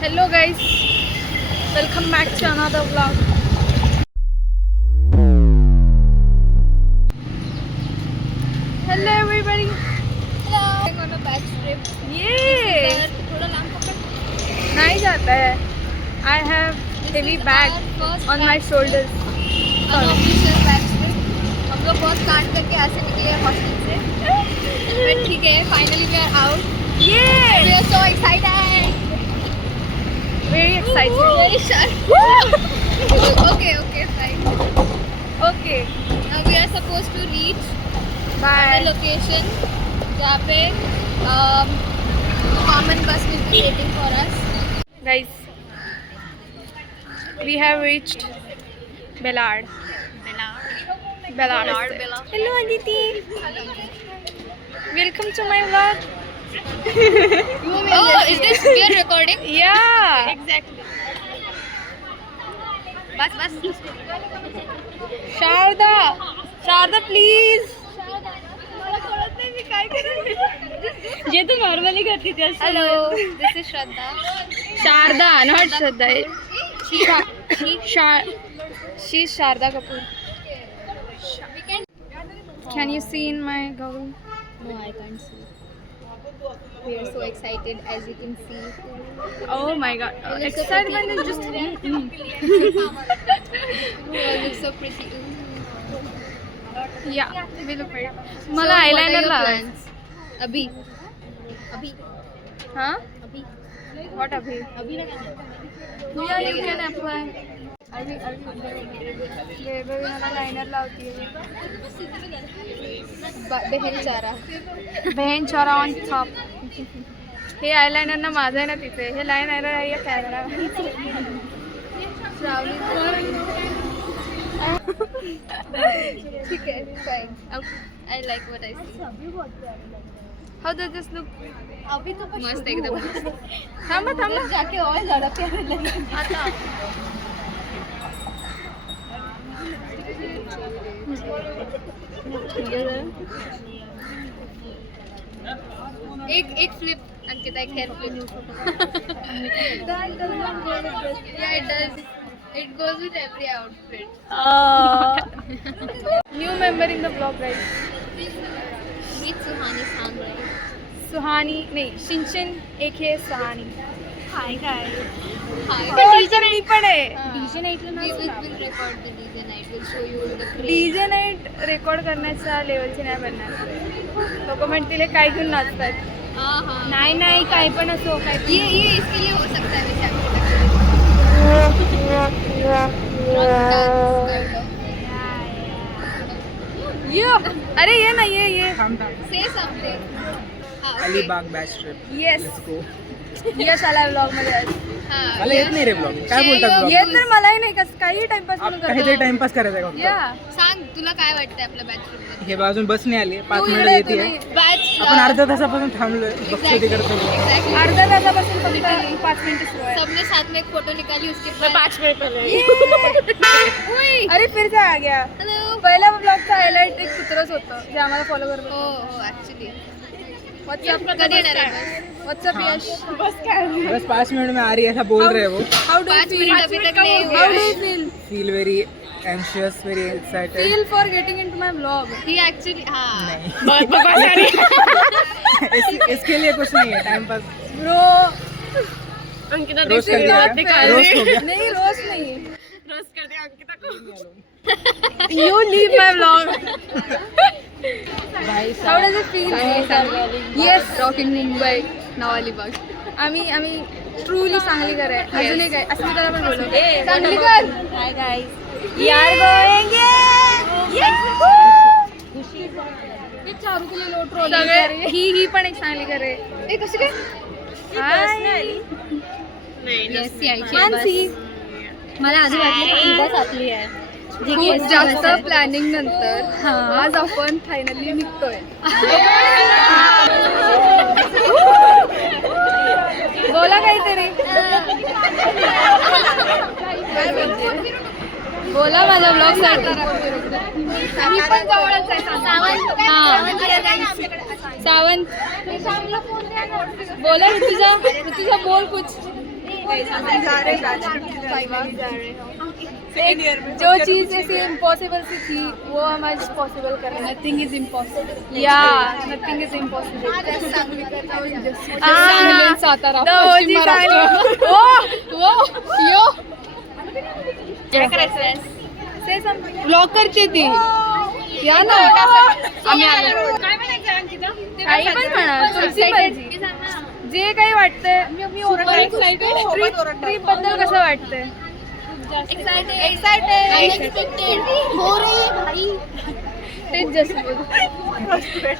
Hello guys, welcome back to another vlog. Hello everybody. Hello. Going on a batch trip. Yay! थोड़ा लांग पकड़. नहीं जाता है. I have heavy bag on my shoulders. Unofficial batch trip. हम लोग बहुत कांड करके ऐसे निकले हॉस्टल से. But ठीक है, finally we are out. Yay! We are so excited. Very excited. Very shy. Okay, fine. Okay. Now we are supposed to reach the Bye. location जहाँ पे common bus will be waiting for us. Guys, we have reached Bellard. Bellard. Hello Aditi. Welcome to my vlog. Oh, is this we are recording? Yeah. Exactly. Bus. Sharda please. ये तो normally करती थी. Hello, this is Shraddha. Sharda, not Shraddha. She's Sharda Kapoor. Can you see in my gown? No, I can't see. We are so excited, as you can see. Oh my god. Excitement is just. You all look so pretty. Yeah, we look very. मला eyeliner लावायचं. अभी. Huh? What अभी? लगाना. Yeah, you can apply. Baby मला liner लावती है. बहन चारा. बहन चोरा ऑन टॉप. हे आयलाइनर ना माझं आहे ना तिथे. हे लाइनर आहे या कॅमेरा. ठीक है, fine. I like what I see. How does this look? अभी तो मस्त एकदम. थांबा. जाके और ज़्यादा प्यारे लगे. आता. एक फ्लिप अंकिता, एक hair flip. Yeah, it does. It goes with every outfit. New member in the vlog, guys. Meet Suhani Sangre. Suhani नहीं, सिंचन एक है सुहानी. Hi guys. Hi. पण डीजे नाही पण आहे. DJ night ला we will record the DJ night. We'll show you the place. DJ night record करण्याच्या लेवलची नाही बनणार. लोक म्हणतील हे काय घेऊन नाचतात. हाँ. नाही काय पण असो काय. ये इसके लिए हो सकता है वैसे यो अरे ये ना ये Say something. Alibag batch trip. Yes let's go. Yash आलाय व्लॉग मध्ये आज. मला येत नाही रे ब्लॉग. काय बोलतात ब्लॉग? ये तर मलाही नाही कसं काही टाइमपास म्हणून काहीतरी करतो. टाइमपास करायचा का फक्त? या सांग तुला काय वाटतंय आपल्या बॅच ट्रिप हे बाजून बस नाही आली. 5 तू मिनिटं इकडे येते. बॅच आपण अर्ध्या तासापासून थांबलोय. बघतो ते करतो. अर्धा तासापासून फक्त 5 मिनिट सुरू आहे. सबने साथ में एक फोटो निकाली उसके बाद. 5 मिनट पहले. अरे फिर से आ गया. हेलो. पहिला ब्लॉगचा हायलाइट एक कुत्रच होतं जे आम्हाला फॉलो करत हो ऍक्च्युली. व्हाट्सअप कधी येणार आहे व्हाट्सअप यश. बस 5 मिनट में आ रही है ऐसा बोल रहे हैं वो. हाउ डू 5 मिनट अभी तक नहीं हुए. How do you feel feel very anxious, very excited. Feel for getting into my vlog. ही एक्चुअली हाँ. इसके लिए कुछ नहीं है. Time pass. ब्रो रोस्ट कर दिया. रोस्ट हो गया. नहीं रोस्ट नहीं. You leave my vlog. How does it feel? Yes, rocking Mumbai नाव अलिबाग. आम्ही ट्रूली सांगलीकर आहे. अजून एक आहे अस्मिताला पण बोलू. Sanglikar. Hi guys. We are going. ये चारू के लिए लोट रोल ही पण एक सांगलीकर आहे. ए कशी काय? हाय मानसी. मला आधी वाटलं की बस आपली आहे. खूप जास्त प्लॅनिंग नंतर आज आपण फायनली निघतोय. बोला काहीतरी. बोला माझ्या ब्लॉग साठी. सावंत बोला ऋतुजा बोल कुछ. जो चीज ऐसी इम्पॉसिबल सी थी वो हम आज पॉसिबल कर रहे हैं. Nothing is impossible. या nothing is impossible. Satara block करते ती या ना आम्ही आलो. काही पण म्हणा तुमची मर्जी. जे काही वाटतंय ट्रिप बद्दल कसं वाटतंय. तेच जस्ट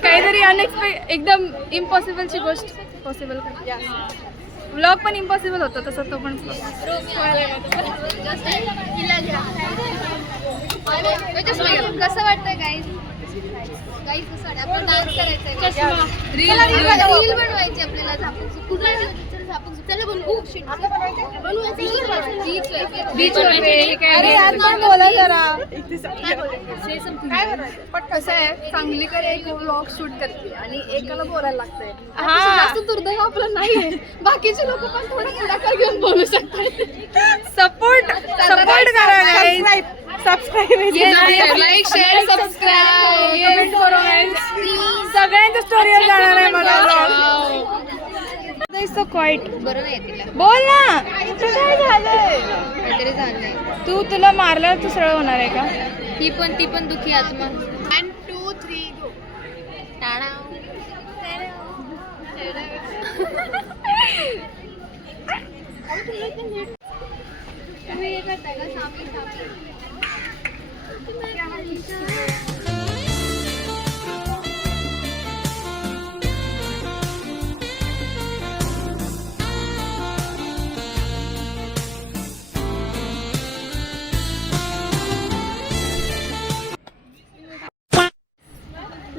काहीतरी अनएक्सपेक्ट एकदम इम्पॉसिबलची गोष्ट पॉसिबल कर. व्लॉग पण इम्पॉसिबल होतं तसं तो पण. कसं वाटतंय गाईज कसं वाटतं. आपण डान्स करायचा रील बनवायची आपल्याला. बोला जरा. कसं आहे सांगलीकर एक व्लॉग शूट करते आणि एकाला बोलायला लागतंय. हा. जास्त दुर्दैव आपलं नाहीये. बाकीचे लोक पण थोडं पुढाकार घेऊन बोलू शकतात. सपोर्ट करा guys. Like share subscribe comment करा guys. सगळ्यांच्या स्टोरीवर जाणार आहे मला. So quite. बरं नाही तिला बोल ना कुठं काय झालंय. काहीतरी झालंय. तुला मारल्यावर तू सरळ होणार आहे का. ती पण दुखी आत्मा. 1 2 3 गो. तुम्ही हे करताय का Sami.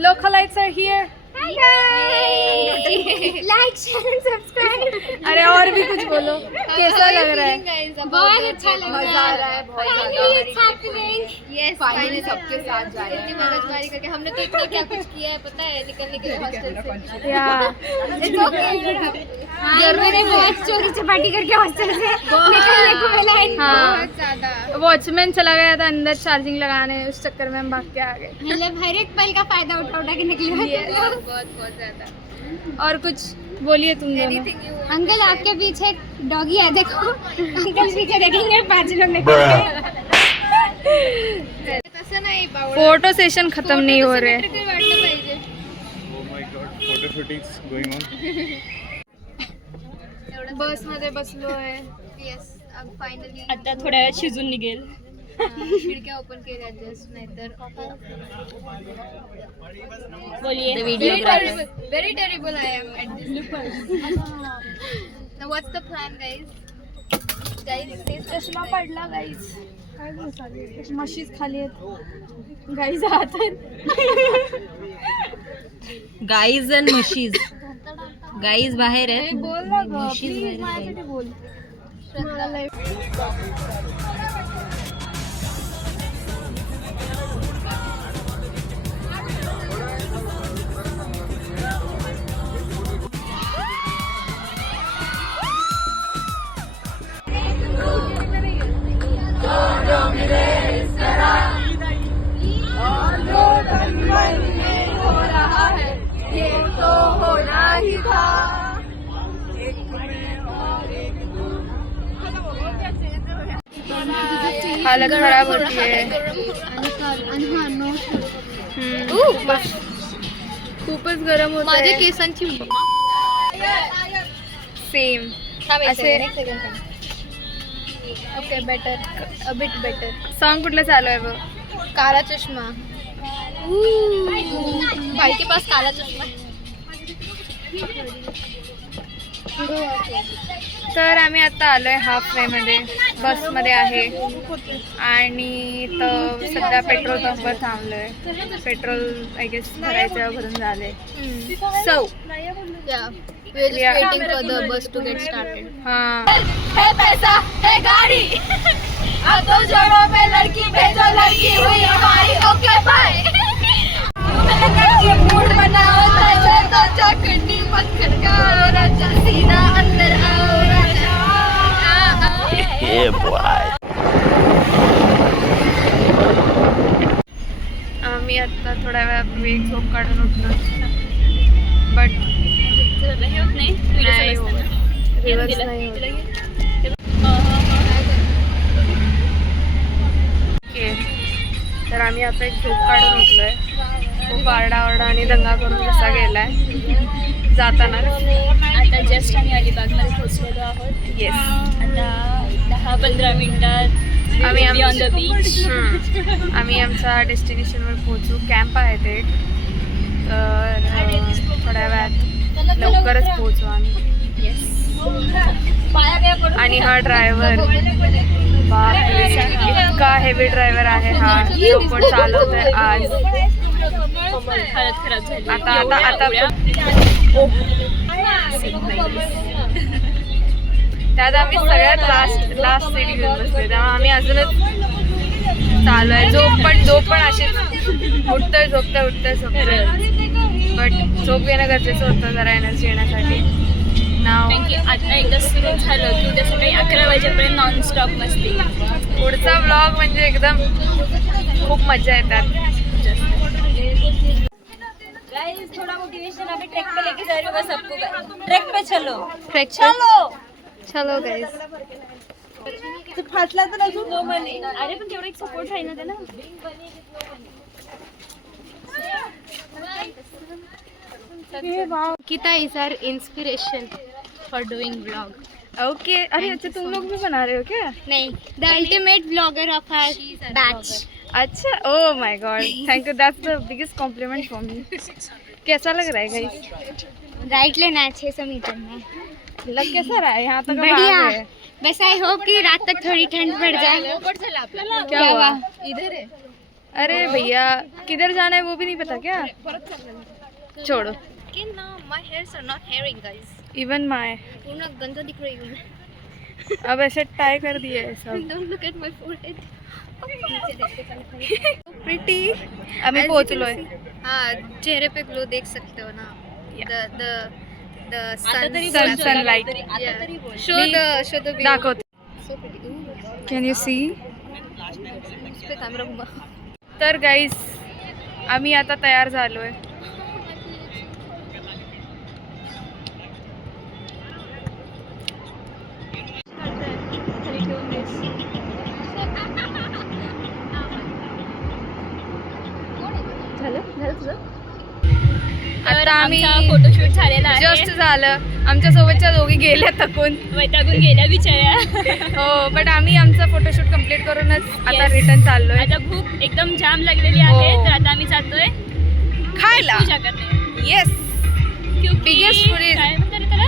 Localites are here. Like share end subscribe. अरे और भी कुछ बोलो. कैसा लग रहा है. बहुत अच्छा लग रहा है. मजा आ रहा है बहुत ज्यादा. यस फाइनली सबके साथ जाए. इतनी मगजमारी करके हमने तो इतना क्या कुछ किया है पता है निकलने के लिए हॉस्टल से. या इट्स ओके. मैंने बहुत चोरी चपाटी करके हॉस्टल से निकलने को मिला है. बहुत ज्यादा. वॉचमैन चला गया था अंदर चार्जिंग लगाने. उस चक्कर में हम भाग के आ गए. मतलब हर एक पल का फायदा उठा के निकले. बहुत ज्यादा. और कुछ बोलिए तुम दोनों. अंकल आपके पीछे एक डॉगी है देखो. अंकल पीछे देखेंगे 5 लोग निकलेंगे. तसं नाही फोटो सेशन खत्म नहीं हो रहे. वाटलं पाहिजे. Oh my god, photo shootings going on. बस मध्ये बसलो आहे. येस अब फायनली आता थोड्या वेळात शिजून निघेल. खिडक्या ओपन केल्या जस्ट नाहीतर बोलिए very terrible I am at this. Now what's the plan guys. चष्मा पडला गाईज. काय बोलतो म्हशीच खाली आहेत. गाईज आत आहेत. Guys and म्हशीज. गाईज बाहेर आहे. बोल ना ग प्लीज माझ्यासाठी बोल. हालत खराब होती है. खूपच गरम होत माझ्या आहे. केसांची सेम असे असे okay better a bit better. Song कुठलं चालू आहे बघ. काला चष्मा. भाई के पास काला चष्मा. तर आम्ही आता आलोय हाफ वे मध्ये. बसमध्ये आहे आणि तर सध्या पेट्रोल पंपवर थांबलोय. पेट्रोल आय गेस भरायचं भरून झालंय. So we are just waiting for the bus to get started. हाँ है पैसा है गाड़ी. अब दो जोड़ों में लड़की भेजो लड़की हुई हमारी. Okay bye. मूड बनाओ तो चकनी मत खड़काओ राजा सीधा अंदर आओ राजा. आम्ही आता थोड्या वेळ झोप काढून उठलो बट हे होत नाही नाही होत रिवर्स नाही होत ओके तर आम्ही आता एक झोप काढून उठलोय खूप आरडाओरडा आणि दंगा करून कसा गेलाय जाताना आता जस्ट आम्ही अलिबागमध्ये पोहोचलेलो आहोत. येस आता 10-15 मिनिटात आम्ही ऑन द बीच. आम्ही आमच्या डेस्टिनेशनवर पोहोचू कॅम्प आहे ते तर थोड्या वेळात लवकरच पोहोचू आम्ही आणि हा ड्रायव्हर बापरे इतका हेवी ड्रायव्हर आहे हा जो पण चालवतोय आज हालत खराब झाली. आता त्यात आम्ही सगळ्यात लास्ट सीट घेऊन बसलोय त्यामुळे आम्ही अजूनच चालू आहे झोप पण अशीच उठतोय झोपतोय बट झोप घेणं गरजेचं होतं जरा एनर्जी येण्यासाठी नाव कारण की आता एकदा सुरू झालं की उद्या सकाळी 11 वाजेपर्यंत नॉनस्टॉप मस्ती. पुढचा व्लॉग म्हणजे एकदम खूप मजा येतात गाइस थोड़ा मोटिवेशन अभी ट्रैक पे लेके जा रही हूँ बस आपको. ट्रैक पे चलो. ट्रेक चलो गाइस फाटला तर अजून अरे पण तेवढा एक सपोर्ट आहे ना त्याला. Kita is our inspiration for doing vlog. Okay अरे अच्छा तुम लोग भी बना रहे हो क्या नहीं, the ultimate vlogger of our batch. अच्छा oh my God thank you that's the biggest complement for me कैसा लग रहा है गाइस राइट लेना है 600 मीटर में. लग कैसा रहा है यहाँ तक हम आ बढ़िया. गए. बस आई होप कि रात तक थोड़ी ठंड पड़ जाए. क्या हुआ इधर है अरे भैया किधर जाना है वो भी नहीं पता क्या छोड़ो My hairs are not hairing, guys. Even my पूरा गंदा दिख रही हूँ मैं. अब ऐसे टाई कर दिया है सब Don't look at my forehead. Pretty आम्ही पोहोचलोय हाँ चेहरे पे ग्लो देख सकते हो ना. The sunlight show the view. दाखवते So pretty. Ooh, can you see इस पे कैमरा घुमा. तर गाईज आम्ही आता तयार झालोय आता आम्ही फोटोशूट झालेला आहे. जस्ट झालं आमच्या सोबतच्या दोघी गेल्या थकून वैतागून गेल्या बिचाऱ्या. हो बट आम्ही आमचा फोटोशूट कम्प्लीट करूनच आता Yes. रिटर्न चाललोय आता भूक एकदम जाम लागलेली आहे हो. तर आता आम्ही जातोय खायला पूजा करणे. येस क्योंकि Biggest food is- काय म्हणतात रे त्याला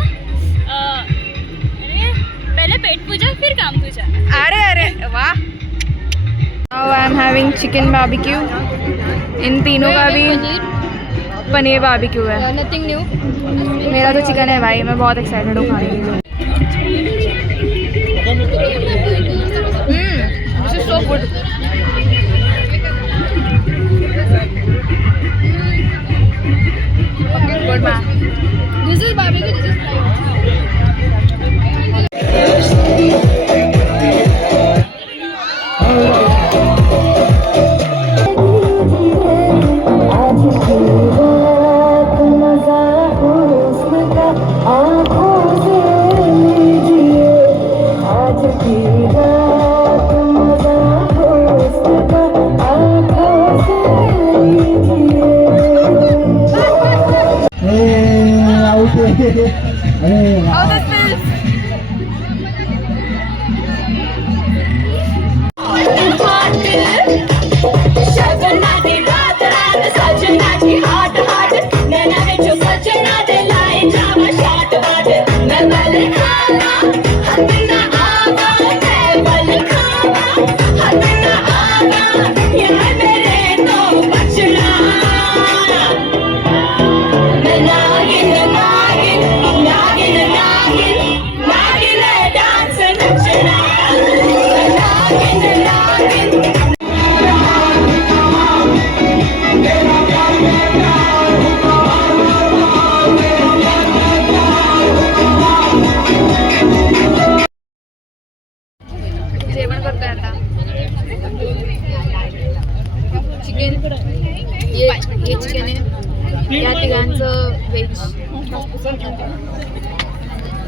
अरे पहले पेट पूजा फिर काम पूजा. अरे वाह now I am having chicken barbecue in तीनों का भी पनीर बारबेक्यू है Nothing new. मेरा तो चिकन है भाई मैं बहुत एक्साइटेड हूँ खाने के लिए this is so good good ma'am This is barbecue. This is fried. How this feels?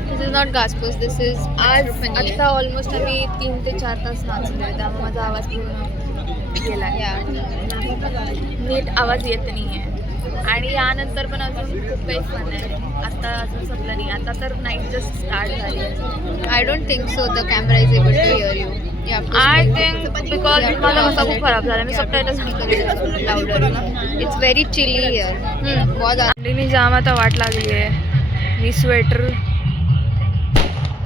This is not घासपूस, दिस इज आज आत्ता ऑलमोस्ट आम्ही 3 ते 4 तास नाचलोय, त्यामुळे माझा आवाज पूर्ण गेला नीट आवाज येत नाही आहे. आणि यानंतर पण अजून खूप काही फन आहे. आता अजून संपलं नाही, आता तर नाईट जस्ट स्टार्ट झाली आहे. I don't think so the camera is able to hear you. I think because माझा घसा खूप खराब झाला, मी सबटायटल्स लावलं. It's very chilly here. बहुत ज़्यादा. थंडीने जाम आता वाट लागली आहे. मी स्वेटर,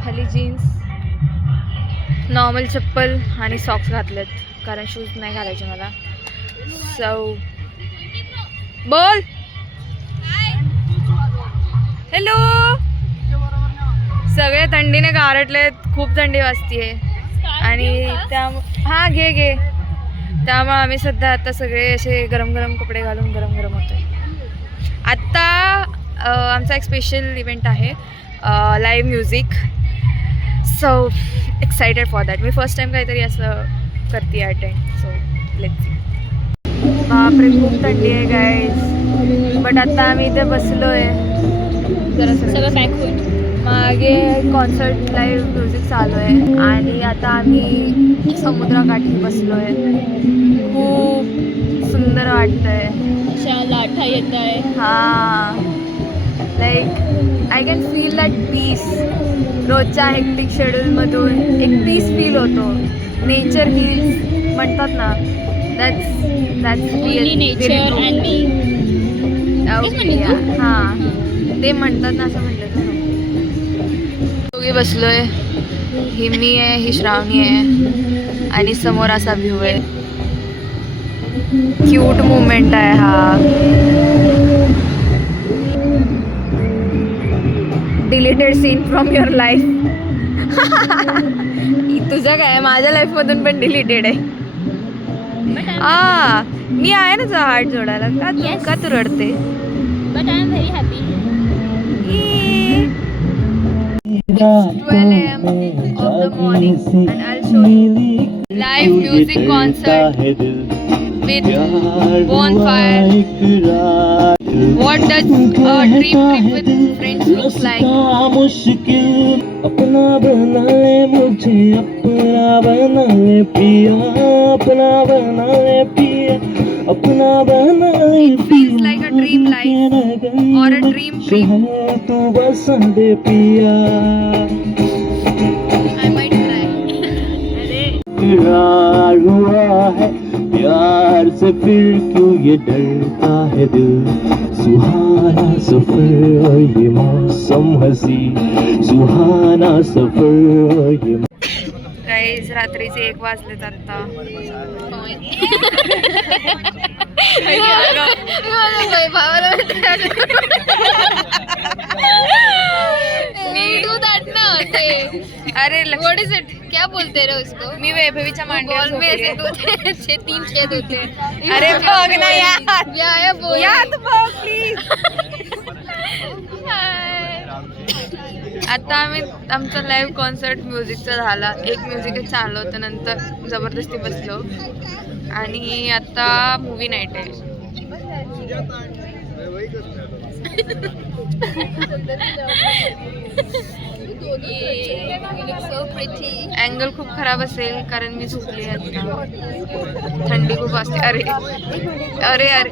खाली जीन्स, नॉर्मल चप्पल आणि सॉक्स घातलेत, कारण शूज नाही घालायचे मला. सो बोल हॅलो. सगळे थंडीने गारटलेत, खूप थंडी वाजतीये आणि हां घे त्यामुळे आम्ही सध्या आता सगळे असे गरम गरम कपडे घालून गरम गरम होतोय. आत्ता आमचा एक स्पेशल इव्हेंट आहे, live music. So excited for that. Me first time काहीतरी असं करते अटेंड. So let's see. बापरे खूप थंडी आहे गाईज. बट आता आम्ही इथे बसलोय जरा सगळं पॅक होईल. मागे कॉन्सर्ट लाईव्ह म्युझिक चालू आहे आणि आता आम्ही समुद्राकाठी बसलोय. खूप सुंदर वाटतंय. अशा लाटा येत आहे. हां like I can feel that peace. रोजच्या हेक्टिक शेड्यूलमधून एक पीस फील होतो. नेचर हिल्स म्हणतात ना, that's only nature and me. हां ते म्हणतात ना, असं म्हटलं तर दोघी बसलोय. ही मी आहे, ही श्रावणी आहे आणि समोर असा व्ह्यू आहे. क्यूट मुमेंट आहे हा. Deleted scene from your life. तुझं काय, माझ्या लाईफमधून पण डिलीटेड आहे. मी आहे ना तुझा हार्ट जोडायला. का तू रडते? But I am very happy. 12 AM of the morning and I'll show you live music concert with bonfire. What does a dream trip with friends looks like? अपना बना ले मुझे, अपना बना ले पिया, अपना बना ले पिया, अपना बना ले. It feels like a dream life or a dream trip. तू बसा दे पिया. I might cry. इकरार हुआ है प्यार से, फिर क्यों ये डरता है दिल. सुहाना सफर और ये मौसम हसी, सुहाना सफर और ये. गाईज रात्रीचे 1 वाजलेत आता. अरे What is it? क्या बोलते रहे उसको? मी वैभवीच्या मांडीवर बॉल में ऐसे झोपलीये. 3 छेद होते हैं. अरे बघ ना यार. या है बोल. याद बघ प्लीज. आता आमचा लाईव्ह कॉन्सर्ट म्युझिकचा झाला. एक म्युझिकच चाललं होतं, नंतर जबरदस्ती बसलो आणि आता मूवी नाईट आहे. So pretty. अँगल खूप खराब असेल कारण मी झोपली आता. थंडी खूप असते. अरे अरे अरे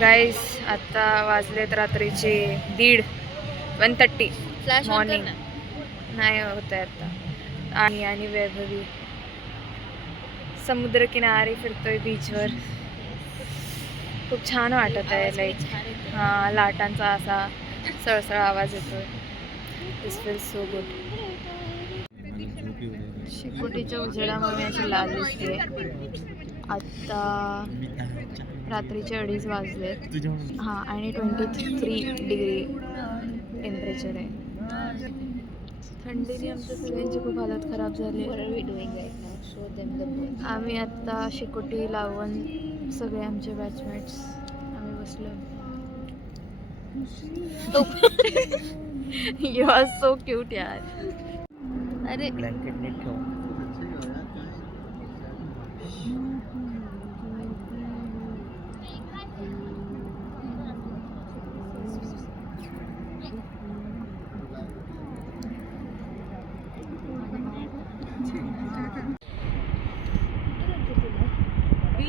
गाईज आता वाजलेत रात्रीचे 1:30 Flash on मॉर्निंग. कर ना. नाही होत आहे आता. आणि वैभवी समुद्रकिनारी फिरतोय बीचवर. खूप छान वाटत आहे. लाईक हां लाटांचा असा सळसळ आवाज येतोय. दिस फील्स सो गुड. शिकोटीच्या उजेडामुळे मी अशी लाल दिसते. आत्ता रात्रीचे 2:30 वाजलेत. हां आणि 23 डिग्री टेम्परेचर आहे. थंडीने आमच्या सगळ्यांची खूप हालत खराब झाली. आम्ही आत्ता शिकोटी लावून सगळे आमचे बॅचमेट्स आम्ही बसलो. यू आर सो क्यूट यार. अरे ब्लँकेट नीट ठेव.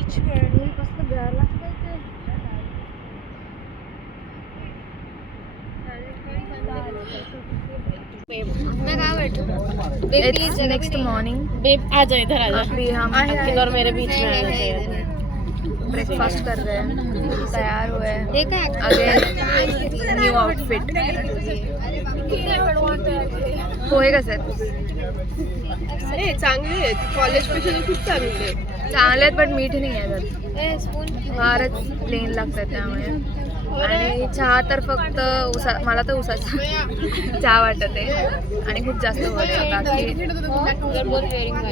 मैं कहाँ बैठूं? It's next morning. बेब आ जाओ इधर आ जाओ। अभी हम आपके और मेरे बीच में आना चाहिए। ब्रेकफास्ट कर रहे हैं, तैयार हुए हैं। देखा अगेन न्यू आउटफिट। पोहे कसे आहेत? अरे चांगले आहेत, कॉलेजपेक्षा तर खूप चांगले आहेत. चांगले आहेत बट मीठ नाही आहे त्यात, स्पून फारच प्लेन लागतात त्यामुळे. आणि चहा तर फक्त मला तर उसाचा चहा वाटत आहे आणि खूप जास्त वर आहे. बाकी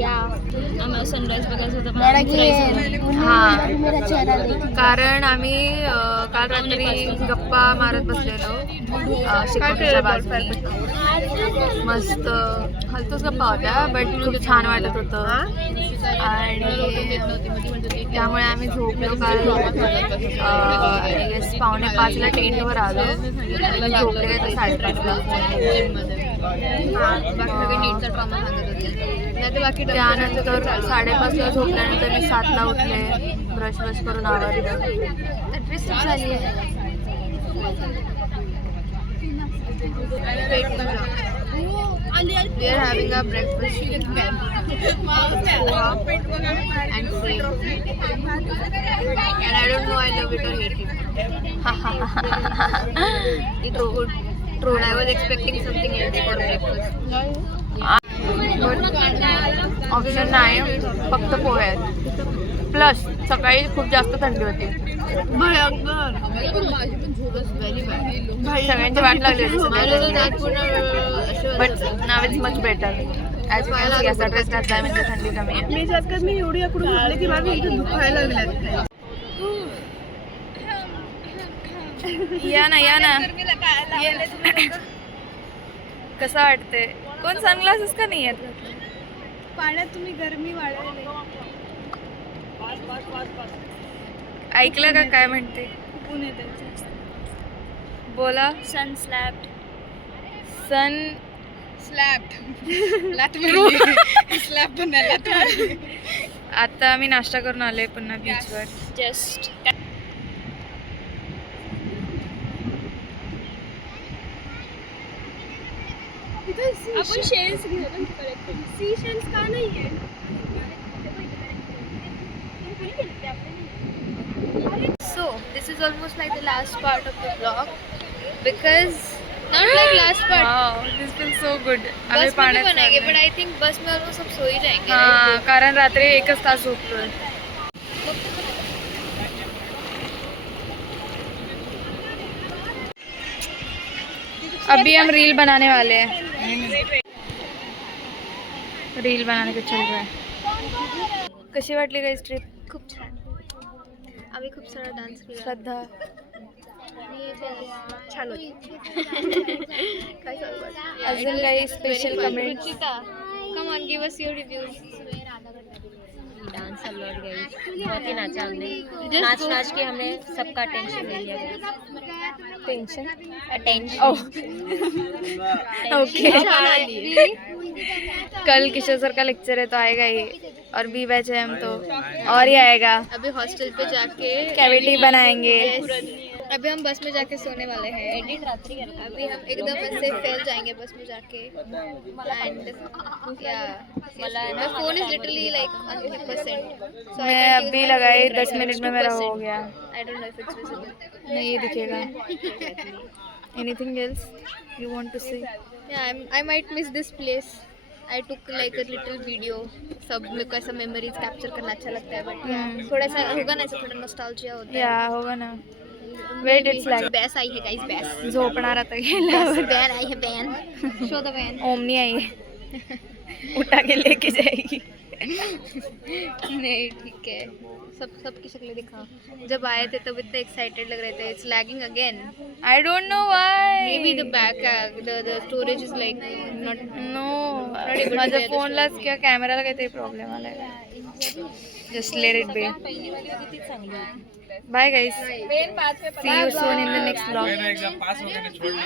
आम्हाला सनराईज बघायचं होतं पण आम्ही फिरायचं होतं. हा, कारण आम्ही काल रात्री गप्पा मारत बसलेलो शिकवणीच्या बाजूने. मस्त हलतोच गप्पा होत्या बट खूप छान वाटत होतं. आणि त्यामुळे आम्ही झोपलो काल 4:45ला टेंटवर आलो. झोपले तर 5:30ला. बाकी सगळे नीटचा ट्रॉमा सांगत होते. नाही तर बाकी त्यानंतर 5:30ला झोपल्यानंतर मी 7ला उठले, ब्रश करून आवरलं. ड्रेस झाली आहे. We are having our breakfast and free. And I don't know I love it or hate it. True. I was expecting something healthy for breakfast. But option नाही, फक्त पोहे आहेत. प्लस सकाळी खूप जास्त थंडी होती. सगळ्यांची वाट लागली but now is much better. As far याचा ड्रेस घातला म्हणजे थंडी कमी आहे. मी जात मी एवढी आकडून झोपले की माझे इथे दुखायला लागल्यात. या ना कसं वाटते? कोण सनग्लासेस का नाही आहेत? पाण्यात तुम्ही गरमी वाढवली. ऐकलं का काय म्हणते? ऊन येते. बोला. सन स्लॅब्ड. सन स्लॅब पण नाही. आता आम्ही नाश्ता करून आलोय पुन्हा बीचवर. जस्ट आपण शेल्स घेऊ ना तिकडे. सी शेल्स का नाही आहे? So this is almost like the last part of the vlog because not like last part. Wow, this feels so good. आम्ही बस में भी पाण्यात बनाएंगे चाललोय. but I think बस में ऑलमोस्ट सब सो ही जाएंगे. हाँ, कारण रात्री 1 तास झोपलोय. अभी हम रील बनाने वाले हैं. रील बनाने का चल रहा है. कशी वाटली गाइस ट्रिप? खूप छान. आम्ही खूप सारा डान्स केला. श्रद्धा छान होती. काय चालू आहे? अजून काही special comment? Come on, give us your reviews. Dance अलॉट गई, बहुत ही नाचा हमने. नाच के हमने सबका टेंशन ले लिया. टेंशन? अटेंशन. ओके. कल किशोर सर का लेक्चर है तो आएगा ये, और बी बैच है हम तो और ही आएगा. अभी हॉस्टल पे जाके कैविटी बनाएंगे. अभी हम बस में जाके सोने वाले हैं. एडिट रात्रि करते. अभी हम एकदम ऐसे फैल जाएंगे बस में जाके. एंड या my phone is literally like 100%. So मैं अभी लगाई 10 मिनट में मेरा हो गया. I don't know if it's visible. नहीं ये दिखेगा. Anything else you want to say? Yeah, I might miss this place. I took like a little video. सब मेरे को ऐसा मेमोरीज कैप्चर करना अच्छा लगता है. बट थोड़ा सा होगा ना, ऐसा थोड़ा नॉस्टैल्जिया होता है. या होगा ना. वेट इट्स लाइक बैस आई है गाइस, बैस. झोपणार आता गेल्यावर. बैन आई है, van. Show the van. Omni आई उठा के लेके जाएगी. नहीं ठीक है. सबकी शक्लें दिखा. जब आए थे तब इतने एक्साइटेड लग रहे थे. It's lagging again. I don't know why. Maybe the back, the storage is like not. No able to माझ्या bear the फोनलाच किंवा कॅमेराला काहीतरी प्रॉब्लेम आलाय. Just let it be. Bye guys, see you soon in the next vlog. Exam pass हो गए छोड़ना.